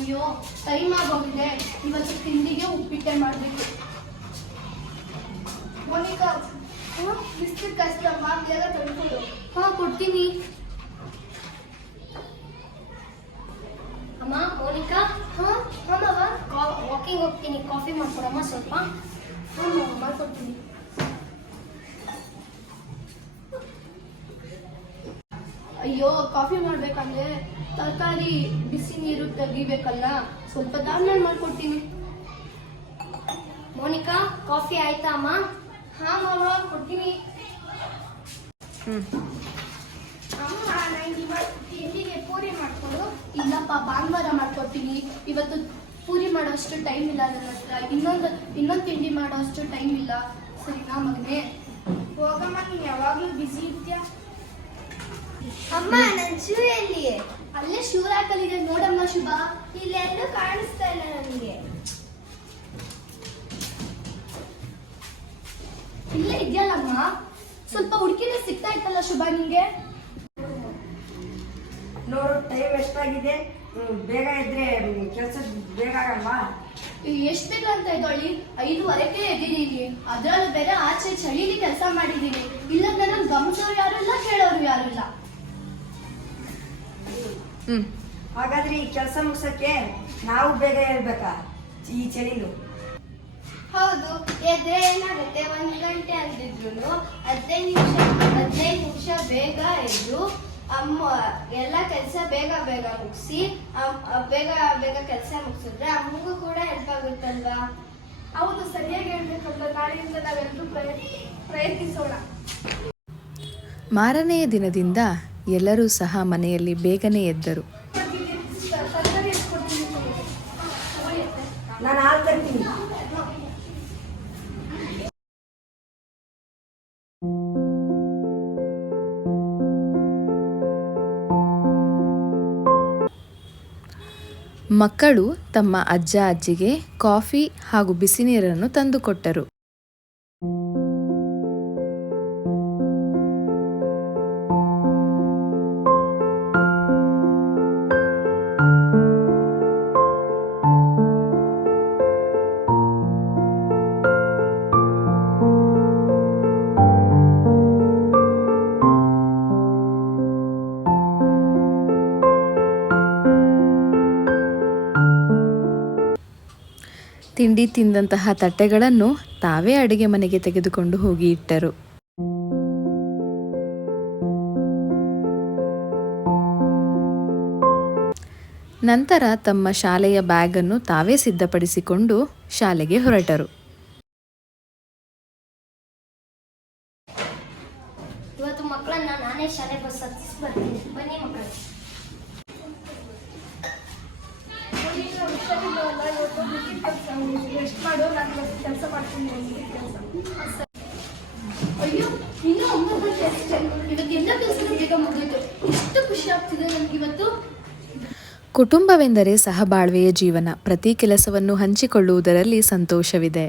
ಅಯ್ಯೋ ಟೈಮ್ ಆಗೋಗಿದೆ. ಇವತ್ತು ತಿಂಡಿಗೆ ಉಪ್ಪಿಟ್ಟೆ ಮಾಡಬೇಕು. ಮೋನಿಕಾ, ಬಿಸ್ಕೆಟ್ ಕಾಯಿಸ್ಲಮ್ಮ, ಎಲ್ಲ ತಂದ್ಕೊಡು. ಕೊಡ್ತೀನಿ ಅಮ್ಮ. ಮೋನಿಕಾ, ವಾಕಿಂಗ್ ಹೋಗ್ತೀನಿ, ಕಾಫಿ ಮಾಡ್ಕೊಡಮ್ಮ ಸ್ವಲ್ಪ. ಮಾಡ್ಕೊಡ್ತೀನಿ. ಅಯ್ಯೋ ಕಾಫಿ ಮಾಡ್ಬೇಕಂದ್ರೆ ತರಕಾರಿ ಬಿಸಿ ನೀರು ತೆಗಿಬೇಕಲ್ಲ, ಸ್ವಲ್ಪ ಆಮೇಲೆ ಮಾಡ್ಕೊಡ್ತೀನಿ. ಮೋನಿಕಾ, ಕಾಫಿ ಆಯ್ತಾ ಅಮ್ಮ? ಮಾವ ಕೊಡ್ತೀನಿ. ತಿಂಡಿಗೆ ಪೂರಿ ಮಾಡ್ಕೊಡು. ಇಲ್ಲಪ್ಪ, ಭಾನುವಾರ ಮಾಡ್ಕೊಡ್ತೀನಿ. ಇವತ್ತು ಪೂರಿ ಮಾಡೋಷ್ಟು ಟೈಮ್ ಇಲ್ಲ ನನ್ನ ಹತ್ರ. ಇನ್ನೊಂದು ತಿಂಡಿ ಮಾಡೋಷ್ಟು ಟೈಮ್ ಇಲ್ಲ. ಸರಿನಾ ಮಗನೇ? ಹೋಗಮ್ಮ, ನೀನು ಯಾವಾಗಲೂ ಬಿಸಿ ಇರ್ತೀಯ. ಅಮ್ಮ, ನನ್ನ ಶೂ ಎಲ್ಲಿ? ಅಲ್ಲೇ ಶೂ ರ್ಯಾಕಲ್ಲಿದೆ ನೋಡಮ್ಮ. ಶುಭ, ಇಲ್ಲೆಲ್ಲೂ ಕಾಣಿಸ್ತಾ ಇಲ್ಲ ನನಗೆ. ಇಲ್ಲೇ ಇದೆಯಲ್ಲಮ್ಮ, ಸ್ವಲ್ಪ ಹುಡುಕಿದ್ರೆ ಸಿಗ್ತಾ ಇತ್ತಲ್ಲ ಶುಭ ನಿಂಗೆ. ನೋಡು, ಟೈಮ್ ಎಷ್ಟಾಗಿದೆ. ಬೇಗ ಇದ್ರೆ ಕೆಲಸ ಬೇಗ ಆಗಲ್ವಾ? ಎಷ್ಟು ಬೇಗ ಅಂತ ಇದ್ದೊಳ್ಳಿ, 5:15ಕ್ಕೆ ಎದ್ದಿದ್ದೀನಿ. ಅದ್ರಲ್ಲೂ ಬೇರೆ ಆಚೆ ಚಳಿಲಿ ಕೆಲಸ ಮಾಡಿದ್ದೀನಿ. ಇಲ್ಲ ನನಗೆ ಗಮನಿಸೋರು ಯಾರು ಇಲ್ಲ, ಕೇಳೋರು ಯಾರು ಇಲ್ಲ. ಹಾಗಾದ್ರೆ ಈ ಕೆಲಸ ಮುಗಿಸಕ್ಕೆ ನಾವು ಬೇಗ ಹೇಳ್ಬೇಕಾ ಈ ಚಳಿಲು? ಹೌದು, ಎದ್ರೆ ಏನಾಗುತ್ತೆ, 1 ಗಂಟೆ ಅಂದಿದ್ರು 15 ನಿಮಿಷ ಬೇಗ ಎದ್ದು ಅಮ್ಮ ಎಲ್ಲ ಕೆಲಸ ಬೇಗ ಮುಗಿಸಿ ಬೇಗ ಕೆಲಸ ಮುಗಿಸಿದ್ರೆ ಅಮ್ಮಗೂ ಕೂಡ ಹೆಲ್ಪ್ ಆಗುತ್ತಲ್ವಾ? ಹೌದು, ಸರಿಯಾಗಿ ಹೇಳ್ಬೇಕಂತ. ನಾಳೆಯಿಂದ ನಾವೆಲ್ಲರೂ ಪ್ರಯತ್ನಿಸೋಣ. ಮಾರನೆಯ ದಿನದಿಂದ ಎಲ್ಲರೂ ಸಹ ಮನೆಯಲ್ಲಿ ಬೇಗನೆ ಎದ್ದರು. ನಾನು ಹಾಲು ತರ್ತೀನಿ. ಮಕ್ಕಳು ತಮ್ಮ ಅಜ್ಜ ಅಜ್ಜಿಗೆ ಕಾಫಿ ಹಾಗೂ ಬಿಸಿ ನೀರನ್ನು ತಂದುಕೊಟ್ಟರು. ತಿಂಡಿ ತಿಂದಂತಹ ತಟ್ಟೆಗಳನ್ನು ತಾವೇ ಅಡುಗೆ ಮನೆಗೆ ತೆಗೆದುಕೊಂಡು ಹೋಗಿ ಇಟ್ಟರು. ನಂತರ ತಮ್ಮ ಶಾಲೆಯ ಬ್ಯಾಗನ್ನು ತಾವೇ ಸಿದ್ಧಪಡಿಸಿಕೊಂಡು ಶಾಲೆಗೆ ಹೊರಟರು. ಇವತ್ತು ಮಕ್ಕಳನ್ನ ನಾನೇ ಶಾಲೆ ಬಸ್ ಹತ್ತಿಸಿ ಬರ್ತೀನಿ. ಬನ್ನಿ ಮಕ್ಕಳು. ಎಷ್ಟು ಮಾಡು, ನಾನು ಕೆಲಸ ಮಾಡ್ತೀನಿ. ಅಯ್ಯೋ, ಇನ್ನೂ 9 ಗಂಟೆ ಅಷ್ಟೇ. ಇವತ್ತು ಎಲ್ಲ ಕೆಲಸ ಬೇಗ ಮುಗಿಯಿತು. ಎಷ್ಟು ಖುಷಿ ಆಗ್ತಿದೆ ನನಗಿವತ್ತು. ಕುಟುಂಬವೆಂದರೆ ಸಹಬಾಳ್ವೆಯ ಜೀವನ. ಪ್ರತಿ ಕೆಲಸವನ್ನು ಹಂಚಿಕೊಳ್ಳುವುದರಲ್ಲಿ ಸಂತೋಷವಿದೆ.